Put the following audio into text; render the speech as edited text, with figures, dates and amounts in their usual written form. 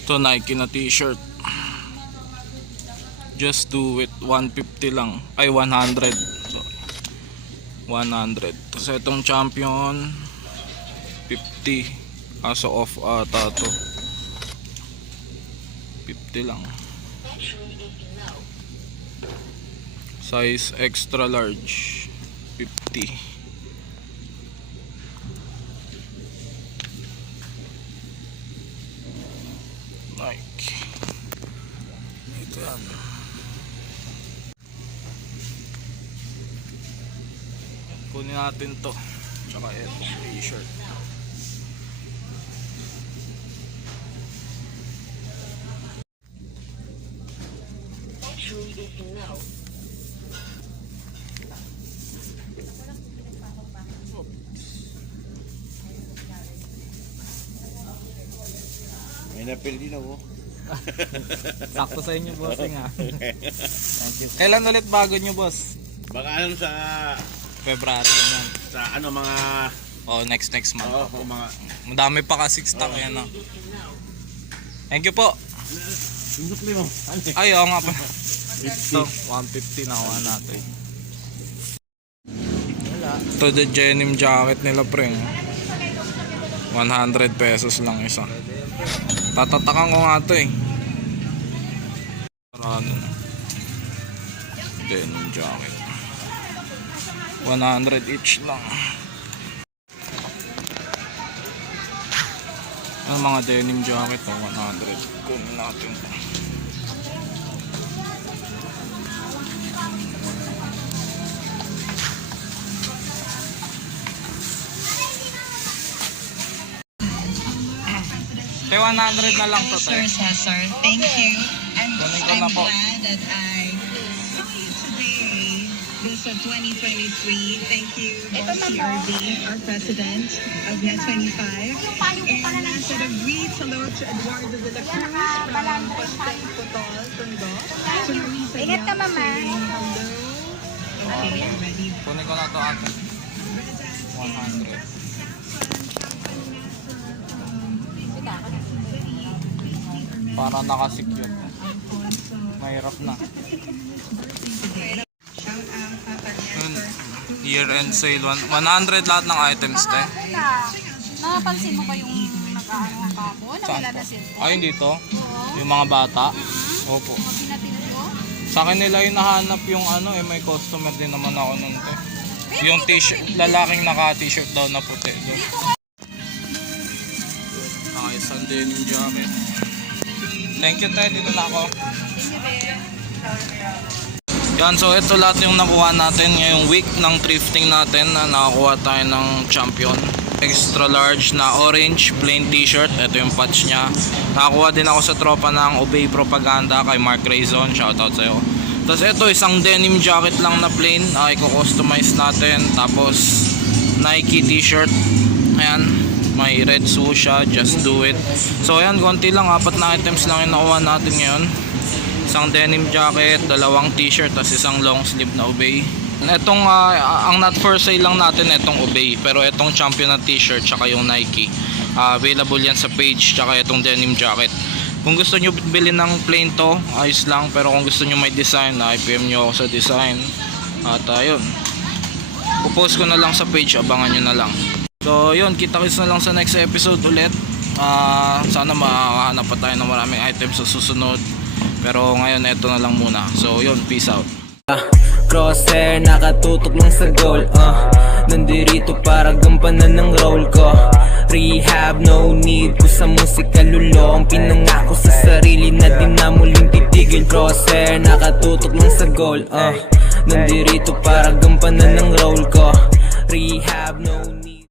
Ito Nike na t-shirt. Just do it. 150 lang. Ay 100. So, 100. Tapos itong champion 50. Aso off ata to. 50 lang. Size extra large 50. Nike. Ito yan. Kunin natin to. Tsaka itong t-shirt. May napili din ako. Sakto sa inyo, bossing ha. Thank you. Kailan ulit bago nyo, boss? Baka ano sa February naman. sa ano mga Next month. oo, mga Madami pa ka 6 stock yan. Thank you po. sundukli mo. Ay, oo nga pa. Ito, 150 na kuha natin. Ito the denim jacket nila, pre. 100 pesos lang isa. Tatatakan ko nga ito eh. Parado na. Denim jacket. 100 each lang. Ang mga denim jacket, 100. Kunin natin ito. Kaya 100 na lang to, Sir Cesar, thank you. And Kunin ko I'm na po. glad that I saw you today. This 2023. Thank you, Boss CRB, our president of Net25. And last set of greets, hello to Eduardo de la Cruz from Pasteng Potol, Tondo. So Marisa Ingat ka, Mama. saying hello. Okay, ready. Kunin ko na to ate. 100. Para nakasecure. Mahirap na. Yun, year-end sale. 100 lahat ng items te. Nakapansin mo ba yung nag-aano ka po? Nawala na cellphone? Ayun dito. Yung mga bata. Opo. Pinatid ko? Sa akin nila yung nahanap yung ano eh. May customer din naman ako nun te. Yung t-shirt. Lalaking naka-t-shirt daw na puti. Naka-isang denim jacket. Thank you tayo. Dito na ako. Yan, so ito lahat yung nakuha natin ngayong week ng thrifting natin na nakakuha tayo ng champion. Extra large na orange plain t-shirt. Ito yung patch nya. Nakakuha din ako sa tropa ng Obey Propaganda kay Mark Rayzon. Shoutout sa'yo. Tapos ito isang denim jacket lang na plain. I-customize natin. Tapos Nike t-shirt. Ayan. May red swoosh, just do it. So ayan, konti lang, 4 na items lang yung nakuha natin ngayon. Isang denim jacket, 2 t-shirt, tapos isang long sleeve na Obey. Etong ang not for sale lang natin etong Obey, pero etong champion na t-shirt tsaka yung Nike, available yan sa page, tsaka etong denim jacket. Kung gusto nyo bilhin ng plain to, ayos lang, pero kung gusto nyo may design, IPM nyo ako sa design. At ayun, pupost ko na lang sa page, abangan nyo na lang. So yun, kita-kits na lang sa next episode ulit. Sana makakahanap pa tayo ng maraming items sa susunod. Pero ngayon, eto na lang muna. So yun, peace out. Crosshair, nakatutok lang sa goal. Nandirito para gampanan ng role ko. Rehab, no need ko sa musika lulong. Pinangako sa sarili na di na muling titigil. Crosshair, nakatutok lang sa goal. Nandirito para gampanan ng role ko. Rehab, no need.